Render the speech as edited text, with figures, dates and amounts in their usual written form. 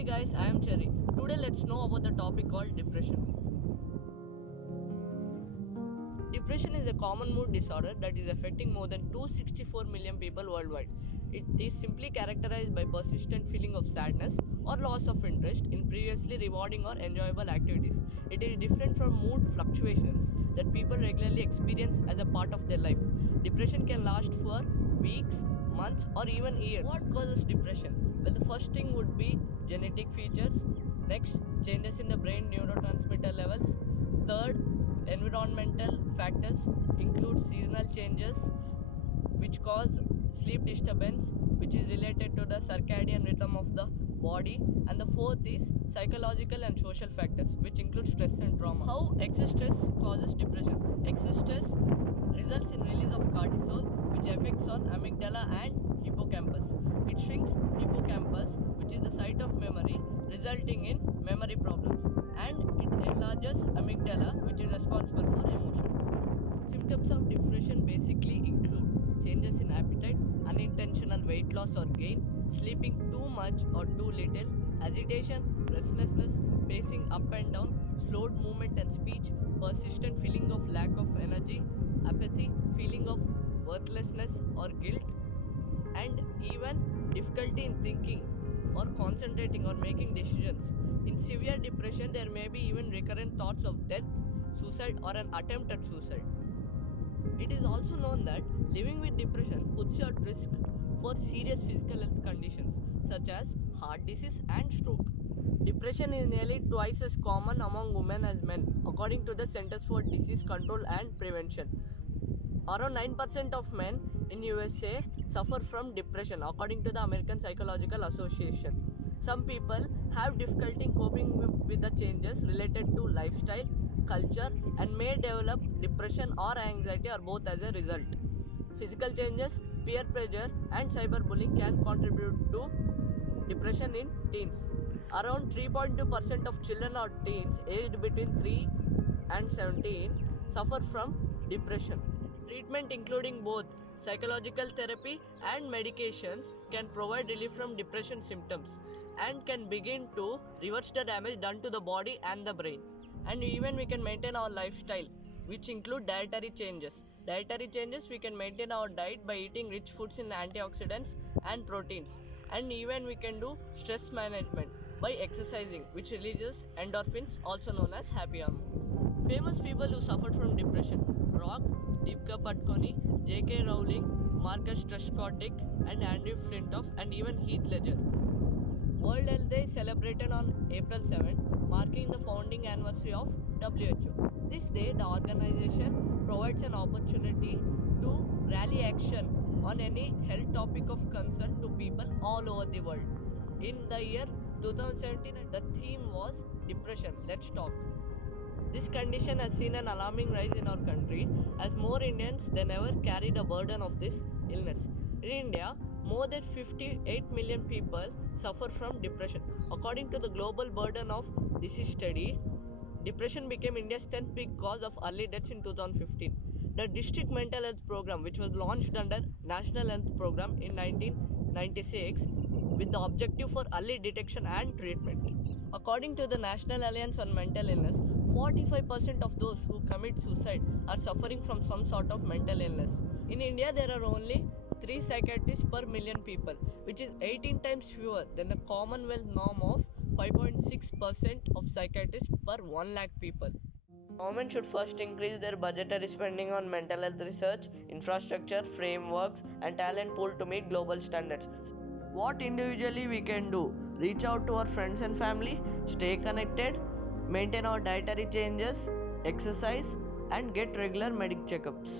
Hi guys, I am Cherry. Today let's know about the topic called depression. Depression is a common mood disorder that is affecting more than 264 million people worldwide. It is simply characterized by persistent feeling of sadness or loss of interest in previously rewarding or enjoyable activities. It is different from mood fluctuations that people regularly experience as a part of their life. Depression can last for weeks, months, or even years. What causes depression? Well, the first thing would be genetic features. Next, changes in the brain neurotransmitter levels. Third, environmental factors include seasonal changes which cause sleep disturbance, which is related to the circadian rhythm of the body. And the fourth is psychological and social factors, which include stress and trauma. How excess stress causes depression? Excess stress results in release of cortisol, which affects on amygdala and hippocampus. It shrinks hippocampus, which is the site of memory, resulting in memory problems, and it enlarges amygdala, which is responsible for emotions. Symptoms of depression basically include changes in appetite, unintentional weight loss or gain, sleeping too much or too little, agitation, restlessness, pacing up and down, slowed movement and speech, persistent feeling of lack of energy, apathy, feeling of worthlessness or guilt, and even difficulty in thinking or concentrating or making decisions. In severe depression, there may be even recurrent thoughts of death, suicide, or an attempt at suicide. It is also known that living with depression puts you at risk for serious physical health conditions such as heart disease and stroke. Depression is nearly twice as common among women as men, according to the Centers for Disease Control and Prevention. Around 9% of men in USA suffer from depression, according to the American Psychological Association. Some people have difficulty in coping with the changes related to lifestyle, culture, and may develop depression or anxiety or both as a result. Physical changes, peer pressure, and cyberbullying can contribute to depression in teens. Around 3.2% of children or teens aged between 3 and 17 suffer from depression. Treatment, including both psychological therapy and medications, can provide relief from depression symptoms and can begin to reverse the damage done to the body and the brain. And even we can maintain our lifestyle, which include dietary changes. Dietary changes, we can maintain our diet by eating rich foods in antioxidants and proteins. And even we can do stress management by exercising, which releases endorphins, also known as happy hormones. Famous people who suffered from depression: Rock, Deepika Padukone, J.K. Rowling, Marcus Trescothick, and Andrew Flintoff, and even Heath Ledger. World Health Day is celebrated on April 7, marking the founding anniversary of WHO. This day, the organization provides an opportunity to rally action on any health topic of concern to people all over the world. In the year 2017, the theme was Depression, Let's Talk. This condition has seen an alarming rise in our country as more Indians than ever carry the burden of this illness. In India, more than 58 million people suffer from depression. According to the Global Burden of Disease Study, depression became India's 10th big cause of early deaths in 2015. The District Mental Health Program, which was launched under National Health Program in 1996 with the objective for early detection and treatment. According to the National Alliance on Mental Illness, 45% of those who commit suicide are suffering from some sort of mental illness. In India, there are only 3 psychiatrists per million people, which is 18 times fewer than the Commonwealth norm of 5.6% of psychiatrists per 1 lakh people. Government should first increase their budgetary spending on mental health research, infrastructure, frameworks, and talent pool to meet global standards. What individually we can do? Reach out to our friends and family, stay connected, maintain our dietary changes, exercise, and get regular medical checkups.